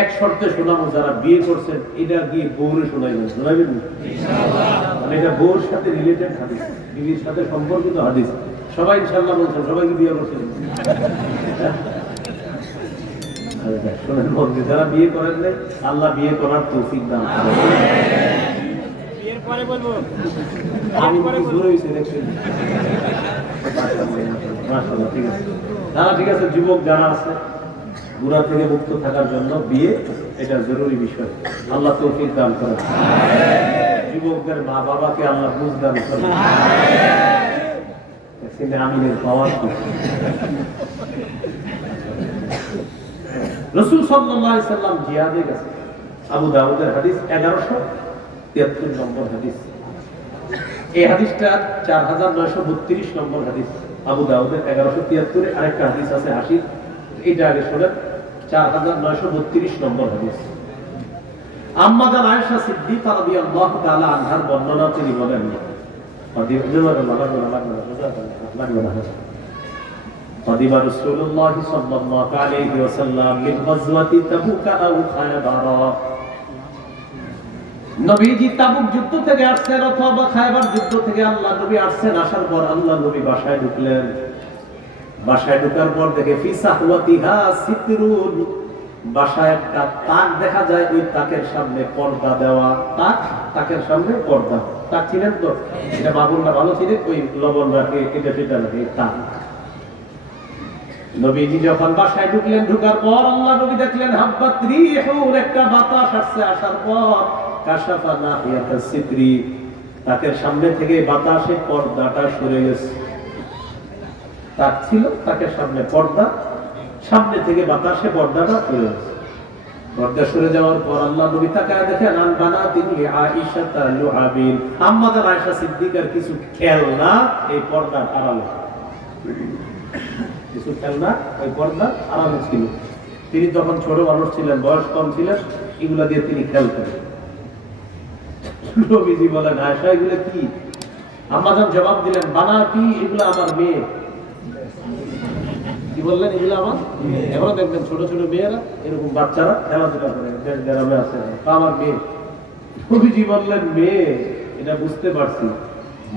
এক শর্তে শোনাবো, যারা বিয়ে করছেন এটা গিয়ে বউরে শোনাইবেন, শোনাবেন মানে এটা বউর সাথে রিলেটেড হাদিস, বিবির সাথে সম্পর্কিত হাদিস। সবাই ইনশাআল্লাহ বলছেন, সবাইকে বিয়ে করছেন? শোনেন বলছি, যারা বিয়ে করেন নাই আল্লাহ বিয়ে করার তৌফিক দান করেন। বিয়ের পরে বলবো, আমি পরে ঘুরে হইছে দেখছেন। মাশাআল্লাহ, ঠিক আছে দাদা, ঠিক আছে। যুবক যারা আছে গুনাহ থেকে মুক্ত থাকার জন্য বিয়ে এটা জরুরি বিষয়, আল্লাহ তৌফিক দান করেন। যুবকদের মা বাবাকে আল্লাহ বুঝ দান করেন। আমিনের পাওয়ার রাসূল সাল্লাল্লাহু আলাইহি সাল্লাম জিহাদে গেছে। আবু দাউদের হাদিস 1173 নম্বর হাদিস। এই হাদিসটা 4932 নম্বর হাদিস। আবু দাউদের 1173 এ আরেকটা হাদিস আছে 80, এটা আগে শুনেন। 4932 নম্বর হাদিস। আম্মা জান আয়েশা সিদ্দিকা রাদিয়াল্লাহু তাআলা আনহার বর্ণনা তিনি বলেন, قدم رسول الله صلى الله عليه وسلم من غزوة تبوك أو خيبر। নবীজি তাবুক যুদ্ধ থেকে আসছেন অথবা খায়বার যুদ্ধ থেকে আল্লাহ নবী আসছেন। আসার পর আল্লাহ নবী বাসায় ঢুকলেন। বাসায় ঢোকার পর দেখে ফি সাহওয়াতিহা সিতরুন, বাসায় একটা তাক দেখা যায়, ওই তাকের সামনে পর্দা দেওয়া। তাকের সামনে পর্দা, তাক ছিলেন তো? এটা বাবুলরা ভালো ছিলেন, ওই লবণ রাখে এটা সেটা রাখে তাক। নবীজি যখন বাসায় ঢুকলেন, ঢোকার পর আল্লাহ নবী দেখলেন হাব্বাত রিহুন, একটা বাতাস আসছে। আসার পর কাশাফা নাহিয়াতাস সিতরি, তাকের সামনে থেকে বাতাসে পর্দাটা সরে গেছে। তাক ছিল, তাকের সামনে পর্দা, সামনে থেকে বাতাসে পর্দাটা সরে গেছে। পর্দা সরে যাওয়ার পর আল্লাহ নবী তাকায় দেখেন আন বানাতিন আয়েশা লুআবিন, আম্মা জান আয়েশা সিদ্দিকার কিছু খেলনা এই পর্দার আড়ালে, কিছু খেলনা ওই পর্দার আড়ালে ছিল। তিনি তখন ছোট মানুষ ছিলেন, বয়স কম ছিলেন, এগুলা দিয়ে তিনি খেলতেন। নবীজি বলেন আয়েশা এগুলো কি? আম্মা জান জবাব দিলেন বানাতি, এগুলো আমার মেয়ে। কি বললেন? এগুলো আমার। এখনো দেখবেন ছোট ছোট মেয়েরা, এরকম বাচ্চারা খেলাধুলা করে, দেশ গ্রামে আছে, আমার মেয়ে। নবীজি বললেন মেয়ে, এটা বুঝতে পারছি।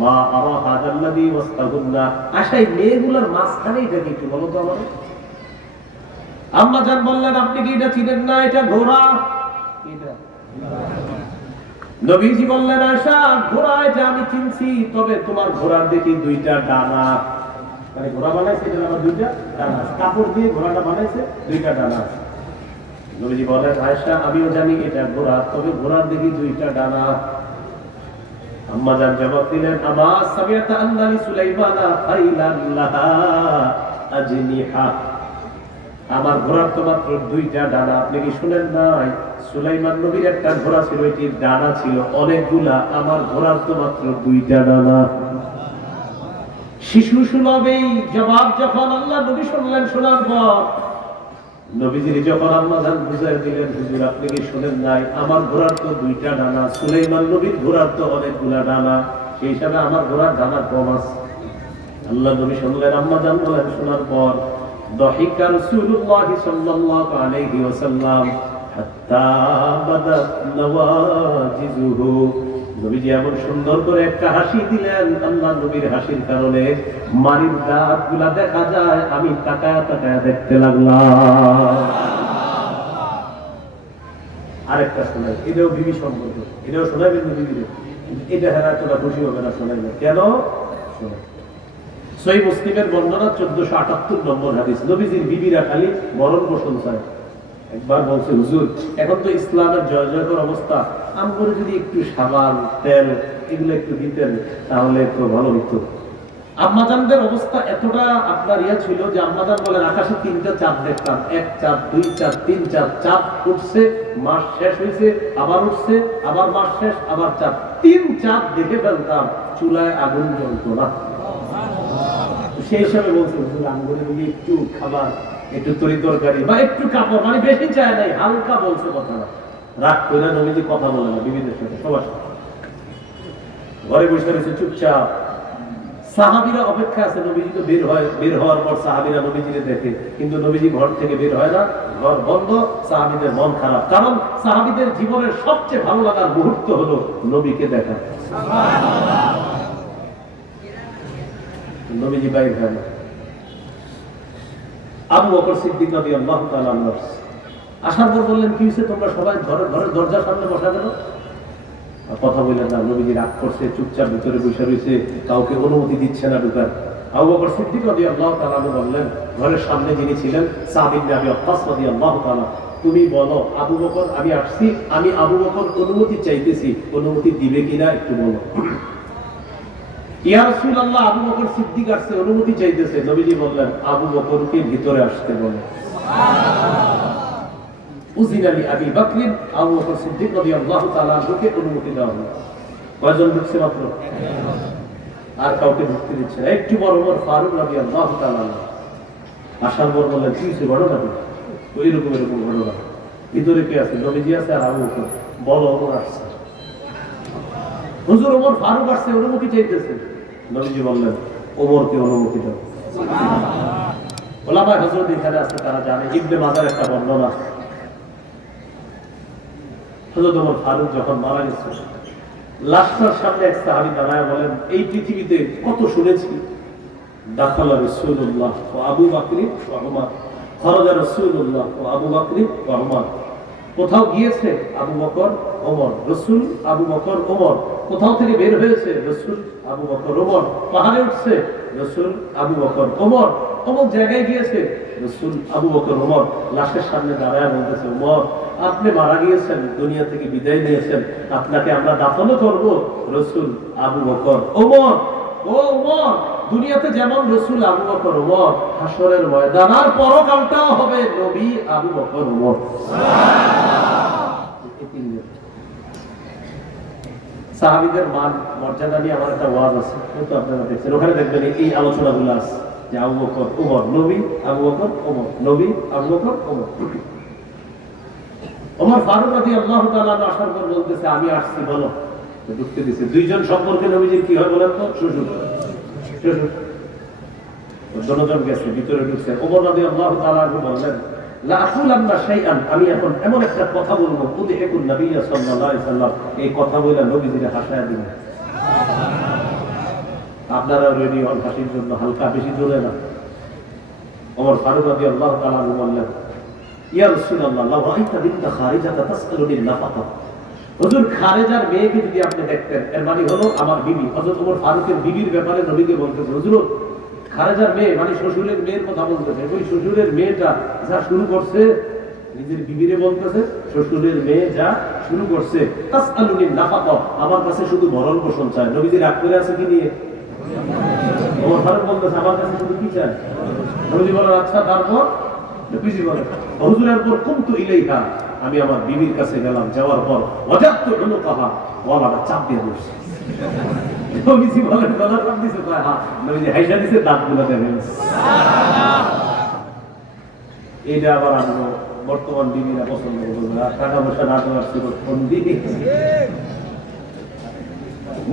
মা আরা হাদাল্লাযী ওয়াস্তাগুন্না, আশা এই মেয়েগুলোর মাঝখানে এটা কি একটু বলো তো আমার। আম্মা জান বললেন আপনি কি এটা চিনেন না? এটা ঘোড়া। এটা নবীজি বললেন আয়েশা ঘোড়া এটা আমি চিনছি, তবে তোমার ঘোড়ার দেখি দুইটা ডানা। মানে ঘোড়া বানাইছে, এটা আমার দুইটা ডানা, কাপড় দিয়ে ঘোড়াটা বানাইছে, দুইটা ডানা। নবীজি বলেন আয়েশা আমিও জানি এটা ঘোড়া, তবে ঘোড়ার দেখি দুইটা ডানা। আম্মা জান জবাব দিলেন আমা সামিআতা আন্না লিসুলাইমানা খাইলান লাহা আজনিহা, আমার ঘোড়ার তো মাত্র দুইটা ডানা। আপনি কি শুনেন নাই? সুলাইমান নবীর একটা ঘোড়া ছিল, এটির ডানা ছিল অনেকগুলা, আমার ঘোড়ার তো মাত্র দুইটা ডানা। শিশু সুলভেই জবাব যখন আল্লাহ নবী শুনলেন, শোনার পর নবীজির যখন আম্মা জান বুঝাই দিলেন হুজুর আপনি কি শুনেন নাই? আমার ঘোড়ার তো দুইটা ডানা, সুলাইমান নবীর ঘোড়ার তো অনেকগুলা ডানা, সেই হিসাবে আমার ঘোড়ার ডানা কম আছে। আল্লাহ নবী শুনলেন, আম্মা জান বলেন শোনার পর দহিকা রাসূলুল্লাহ সাল্লাল্লাহু আলাইহি ওয়াসাল্লাম হাত্তা বাদাত নওয়াজিজুহু, নবীজি এমন সুন্দর করে একটা হাসি দিলেন, আল্লাহ নবীর হাসির কারণে মারির দাঁতগুলা দেখা যায়। আমি তাকায়া তাকায়া দেখতে লাগলাম। আরেকটা শোনাই, এটাও বিবি সম্পর্ক, এটাও শোনাবেন বিবিরে, এটা হেরা তোরা খুশি হবে না, শোনাইবেন কেন? শোনাই সহিহ মুসলিমের বর্ণনা 1478 নম্বর হাদিস। নবীজির বিবিরা খালি মরণ প্রশংসায়। একবার বলছে হুজুর এখন তো ইসলামের জয় জয়কর অবস্থা, আমগরে যদি একটু সাবান তেল এগুলো একটু দিতেন তাহলে তো ভালো হতো। আম্মাজানদের অবস্থা এতটা আপনার ইয়া ছিল যে আম্মাজান বলেন আকাশে তিনটা চাঁদ দেখতাম, এক চাঁদ, দুই চাঁদ, তিন চাঁদ, চাঁদ উঠছে, মাস শেষ হয়েছে, আবার উঠছে, আবার মাস শেষ, আবার চাঁদ, তিন চাঁদ দেখে ফেলতাম, চুলায় আগুন জ্বলতো না। সেই হিসাবে বলছে হুজুর আমগরে যদি একটু খাবার, একটু তরি তরকারি বা একটু কাপড়, মানে বেশি চায় নাই, হালকা বলছে কথা। রাগ করে নবীজি কথা বলে না বিবিদের সাথে, সবার সাথে ঘরে বসে রয়েছে চুপচাপ। সাহাবীরা অপেক্ষা আছে, নবীজি তো বের হওয়ার পর সাহাবীরা নবীজিকে দেখে, কিন্তু নবীজি ঘর থেকে বের হয় না, ঘর বন্ধ। সাহাবীদের মন খারাপ, কারণ সাহাবীদের জীবনের সবচেয়ে ভালো লাগার মুহূর্ত হলো নবীকে দেখা। নবীজি বাইর হয় না। আবু বকর সিদ্দিক রাদিয়াল্লাহু তাআলা আনহু আসার পর বললেন, কি হয়েছে তোমরা সবাই ঘরের দরজার সামনে বসা গেল? কথা বললেন না। নবীজি রাগ করছে, চুপচাপ ভিতরে বসে রয়েছে, কাউকে অনুমতি দিচ্ছে না ঢুকার। আবু বকর সিদ্দিক রাদিয়াল্লাহু তাআলা আনহু বললেন, ঘরের সামনে যিনি ছিলেন সাদ ইবনে আবি ওয়াক্কাস রাদিয়াল্লাহু তাআলা, তুমি বলো আবু বকর, আমি আসছি, আমি আবু বকর অনুমতি চাইতেছি, অনুমতি দিবে কিনা একটু বলো। ইয়া রাসূলুল্লাহ, আবু বকর সিদ্দিক আসছে, অনুমতি চাইতেছে। নবীজি বললেন, আবু বকরকে ভিতরে আসতে বলো। উযিনা লি আবি বকর, আবু বকর সিদ্দিক রাদিয়াল্লাহু তাআলা আনহুকে অনুমতি দেওয়া হলো। কয়জন ঢুকছে মাত্র? আর কাউকে ঢুকতে দিচ্ছে না। একটু বড় ওমর ফারুক রাদিয়াল্লাহু তাআলা আনহু আসার পর বললেন, কি হয়েছে ঘটনা কি? এরকম ঘটনা। ভিতরে কে আছে? নবীজি আছে আর আবু বকর। বলো ওমর আসছে। হুজুর, ওমর ফারুক আসছে, অনুমতি চাইতেছে। নবীজি বললেন, ওমরকে অনুমতি দাও। ওলামায়ে হযরত এখানে আছে, তারা জানে। ইবনে মাজার একটা বর্ণনা, হযরত ওমর ফারুক যখন মারা গেছে, লাশটার সামনে এক সাহাবী দাঁড়ায় বলেন, এই পৃথিবীতে কত শুনেছি, দাখালা রাসূলুল্লাহ ওয়া আবু বকর ওয়া উমর, খরাজা রাসূলুল্লাহ ওয়া আবু বকর ওয়া উমর। কোথাও গিয়েছে আবু বকর ওমর, রাসূল আবু বকর ওমর। কোথাও থেকে বের হয়েছে রাসূল আবু বকর ওমর। পাহাড়ে উঠছে রাসূল আবু বকর ওমর। অমুক জায়গায় গিয়েছে রাসূল আবু বকর ওমর। লাশের সামনে দাঁড়ায় বলতেছে, ওমর আপনি মারা গিয়েছেন, দুনিয়া থেকে বিদায় নিয়েছেন, আপনাকে আমরা দাফনও করব, রাসূল আবু বকর ওমর। ও ওমর, দুনিয়াতে যেমন রাসূল আবু বকর ওমর, হাসরের ময়দান আর পরকালটাও হবে নবী আবু বকর ওমর। সাহাবীদের মান মর্যাদা নিয়ে আমার একটা ওয়াজ আছে, কিন্তু আপনারা দেখছেন, ওখানে দেখবেন এই আলোচনাগুলো আছে যে আবু বকর ওমর, নবী আবু বকর ওমর, নবী আবু বকর ওমর। ওমর ফারুক রাদিয়াল্লাহু তাআলা আসার পর বলতেছে, আমি আসছি, বলো। ঢুকতে দিছে। দুইজন সম্পর্কে নবীজির কি হয় বলেন তো? শ্বশুর। দুজন গেছে, ভিতরে ঢুকছে। ওমর রাদিয়াল্লাহু তাআলা বললেন, লা আকুলান্না শাইআন, আমি এখন এমন একটা কথা বলবো, তুদিকুন নবী সাল্লাল্লাহু আলাইহি সাল্লাম, এই কথা বলে নবীজিকে হাসায় দিবেন। আপনারা রেডি হন হাসির জন্য, হালকা, বেশি জোরে না। ওমর ফারুক রাদিয়াল্লাহু তাআলা বললেন, ইয়া রাসূলুল্লাহ, লাউ রাআইতা বিনতা খারিজাতা তাসআলুনি নাফাকা, হুজুর খারেজার মেয়েকে যদি আপনি দেখতেন, এর মানে হলো আমার বিবি। হযরত ওমর ফারুকের বিবির ব্যাপারে নবীকে বলতেছে, হুজুর খারেজার মেয়ে মানে শ্বশুরের মেয়ের কথা বলতেছে। ওই শ্বশুরের মেয়েটা যা শুরু করছে, নিজের বিবিরে বলতেছে, শ্বশুরের মেয়ে যা শুরু করছে, তাসআলুনি নাফাকা, আমার কাছে শুধু ভরণ পোষণ চায়। নবীজি রাগ করে আছে কি নিয়ে? ওমর ফারুক বলতেছে, আমার কাছে শুধু কি চায়? নবীজি বলেন, আচ্ছা তারপর? নবীজি বলেন, হুজুরের পর কুনতু ইলাইহা, আমি আমার বিবির কাছে গেলাম, যাওয়ার পর ওয়াজাদতু উনুকাহা, গলাটা চাপ দিয়ে বসছে। নবীজি বলেন, গলা চাপ দিছে? হ্যাঁ। নবীজি হাইসা দিছে, দাঁতগুলো দেখেন। এটা আবার আমি বর্তমান বিবিরা পছন্দ করবো না, টাকা পয়সা না দেওয়ার সুযোগ কোন দিকে।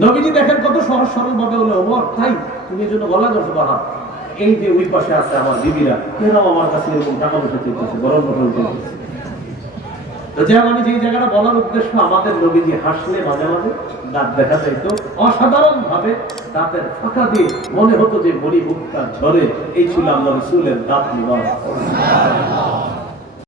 নবীজি দেখেন কত সহজ সরল ভাবে হলো, ওমর তাই তুমি এই জন্য গলা ধরছো? বাহা, এই যে ওই পাশে আছে আমার বিবিরা, এরাও আমার কাছে এরকম টাকা পয়সা চেয়েছে, গরম গরম চেয়েছে। যেমন আমি যে জায়গাটা বলার উদ্দেশ্য, আমাদের নবীজি হাসলে মাঝে মাঝে দাঁত দেখা যাইতো অসাধারণ ভাবে, দাঁতের ফাঁকা দিয়ে মনে হতো যে মণিমুক্তা ঝরে। এই ছিল আল্লাহ রাসূলের দাঁত নিবাস।